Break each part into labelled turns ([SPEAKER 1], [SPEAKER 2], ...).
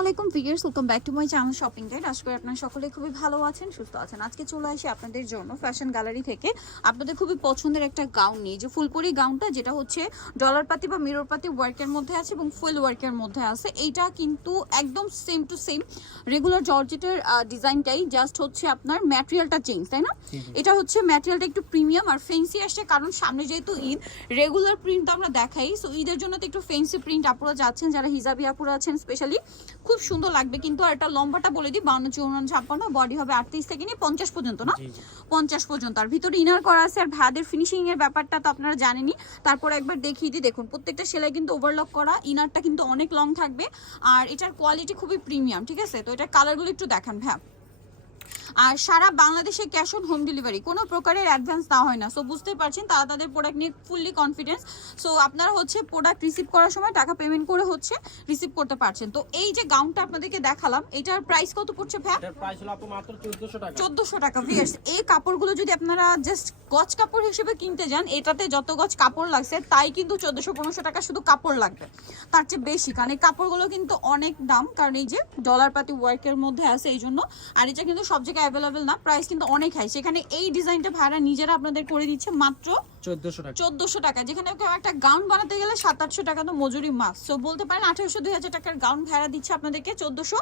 [SPEAKER 1] আলাইকুম viewers welcome back to my channel shopping guide আশা করি আপনারা সকলে খুবই ভালো আছেন সুস্থ আছেন। আজকে চলে আসি আপনাদের জন্য ফ্যাশন গ্যালারি থেকে। আপনাদের খুবই পছন্দের একটা গাউন নিয়ে যে ফুলপুরি গাউনটা যেটা হচ্ছে ডলার পাতি বা মিরর পাতি ওয়ার্কের মধ্যে আছে এবং ফুল ওয়ার্কের মধ্যে আছে। এইটা কিন্তু একদম সেম টু সেম রেগুলার জর্জেটের ডিজাইনটাই জাস্ট হচ্ছে আপনার ম্যাটেরিয়ালটা চেঞ্জ তাই না? এটা হচ্ছে ম্যাটেরিয়ালটা একটু প্রিমিয়াম আর ফেন্সি আসছে কারণ সামনে যেহেতু ঈদ রেগুলার প্রিন্ট তো আমরা দেখাই সো ঈদের জন্য তো একটু ফেন্সি প্রিন্ট আপুরা যাচ্ছেন যারা হিজাবি আপুরা আছেন স্পেশালি খুব সুন্দর লাগবে কিন্তু আর এটা লম্বাটা বলে দিই বাউন্ন চৌন্ন ছাপ্পান্ন বডি হবে আটত্রিশ থেকে নিয়ে পঞ্চাশ পর্যন্ত না? পঞ্চাশ পর্যন্ত। আর ভিতরে ইনার করা আছে আর ভাদের ফিনিশিং এর ব্যাপারটা তো আপনারা জানেনি তারপরে একবার দেখিয়ে দিই দেখুন প্রত্যেকটা সেলাই কিন্তু ওভারলক করা ইনারটা কিন্তু অনেক লং থাকবে। আর এটার কোয়ালিটি খুবই প্রিমিয়াম ঠিক আছে? তো এটার কালারগুলো একটু দেখান ভ্যা আর সারা বাংলাদেশে ক্যাশ অন হোম ডেলিভারি কোনো প্রকারের অ্যাডভান্স দেওয়া হয় না। সো বুঝতেই পারছেন তারা তাদের প্রোডাক্ট নিয়ে ফুললি কনফিডেন্স সো আপনারা হচ্ছে প্রোডাক্ট রিসিভ করার সময় টাকা পেমেন্ট করে হচ্ছে রিসিভ করতে পারছেন। তো এই যে গাউনটা আপনাদেরকে দেখালাম এটার প্রাইস কত পড়ছে ভ্যা
[SPEAKER 2] এটার প্রাইস হলো মাত্র 1400 টাকা।
[SPEAKER 1] চোদ্দশো টাকা ভিয়ার্স এই কাপড়গুলো যদি আপনারা জাস্ট গজ কাপড় হিসেবে কিনতে যান এটাতে যত গজ কাপড় লাগছে তাই কিন্তু চোদ্দশো পনেরোশো টাকা শুধু কাপড় লাগবে। তার চেয়ে বেশি কারণ এই কাপড়গুলো কিন্তু অনেক দাম কারণ এই যে ডলার পাতি ওয়ার্কের মধ্যে আছে এই জন্য আর এটা কিন্তু সব জায়গায় অ্যাভেলেবেল না প্রাইস কিন্তু অনেক হাই সেখানে এই ডিজাইনটা ভাড়া নিজেরা আপনাদের করে দিচ্ছে মাত্র
[SPEAKER 2] 1400 টাকা।
[SPEAKER 1] চোদ্দশো টাকা। যেখানে কেউ একটা গাউন বানাতে গেলে সাত আটশো টাকা তো মজুরি মাস সো বলতে পারেন আঠারোশো দুই হাজার টাকার গাউন ভাড়া দিচ্ছে আপনাদেরকে চোদ্দশো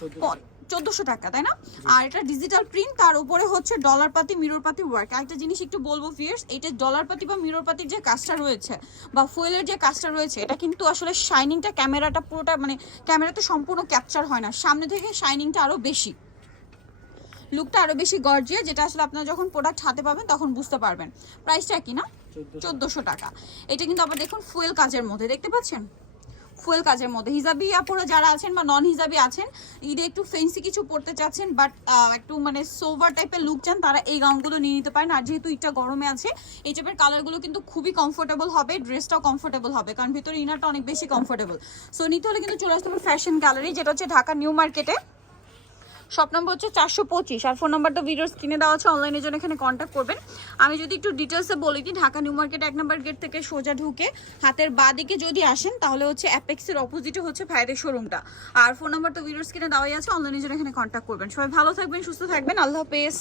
[SPEAKER 2] 1400
[SPEAKER 1] চোদ্দশো টাকা তাই না? আর এটা ডিজিটাল প্রিন্ট তার উপরে হচ্ছে ডলার পাতি মিরর পাতি ওয়ার্ক একটা জিনিস একটু বলব ফিয়ার্স এটা ডলার পাতি বা মিরর পাতির যে কাজটা রয়েছে বা ফুয়েলের যে কাজটা রয়েছে এটা কিন্তু আসলে শাইনিংটা ক্যামেরাটা পুরোটা মানে ক্যামেরাতে সম্পূর্ণ ক্যাপচার হয় না। সামনে থেকে শাইনিংটা আরও বেশি। লুকটা আরও বেশি গর্জিয়া যেটা আসলে আপনারা যখন প্রোডাক্ট হাতে পাবেন তখন বুঝতে পারবেন। প্রাইসটা কি না?
[SPEAKER 2] 1400
[SPEAKER 1] চোদ্দশো টাকা। এটা কিন্তু আবার দেখুন ফুয়েল কাজের মধ্যে দেখতে পাচ্ছেন? ফুয়েল কাজের মধ্যে। হিজাবি আপুরা যারা আছেন বা নন হিজাবি আছেন ঈদে একটু ফেন্সি কিছু পড়তে চাচ্ছেন বাট একটু মানে সোভার টাইপের লুক চান তারা এই গাউনগুলো নিয়ে নিতে পারেন। আর যেহেতু এটা গরমে আছে এই টাইপের কালারগুলো কিন্তু খুবই কমফোর্টেবল হবে ড্রেসটাও কমফোর্টেবল হবে কারণ ভিতরে ইনারটা অনেক বেশি কমফোর্টেবল সো নিতে হলে কিন্তু চলে আসতে হবে ফ্যাশন গ্যালারি যেটা হচ্ছে ঢাকা নিউ মার্কেটে শপ নম্বর হচ্ছে চারশো পঁচিশ। আর ফোন নাম্বারটা ভিডিওর স্ক্রিনে দেওয়া আছে অনলাইনের জন্য এখানে কন্ট্যাক্ট করবেন। আমি যদি একটু ডিটেলসে বলি দিই, ঢাকা নিউ মার্কেট এক নম্বর গেট থেকে সোজা ঢুকে হাতের বা দিকে যদি আসেন, তাহলে হচ্ছে অ্যাপেক্সের অপোজিটে হচ্ছে ভাইদের শোরুমটা আর ফোন নাম্বার তো ভিডিওর স্ক্রিনে দেওয়াই আছে অনলাইনের জন্য এখানে কন্ট্যাক্ট করবেন। সবাই ভালো থাকবেন, সুস্থ থাকবেন। আল্লাহ হাফেজ।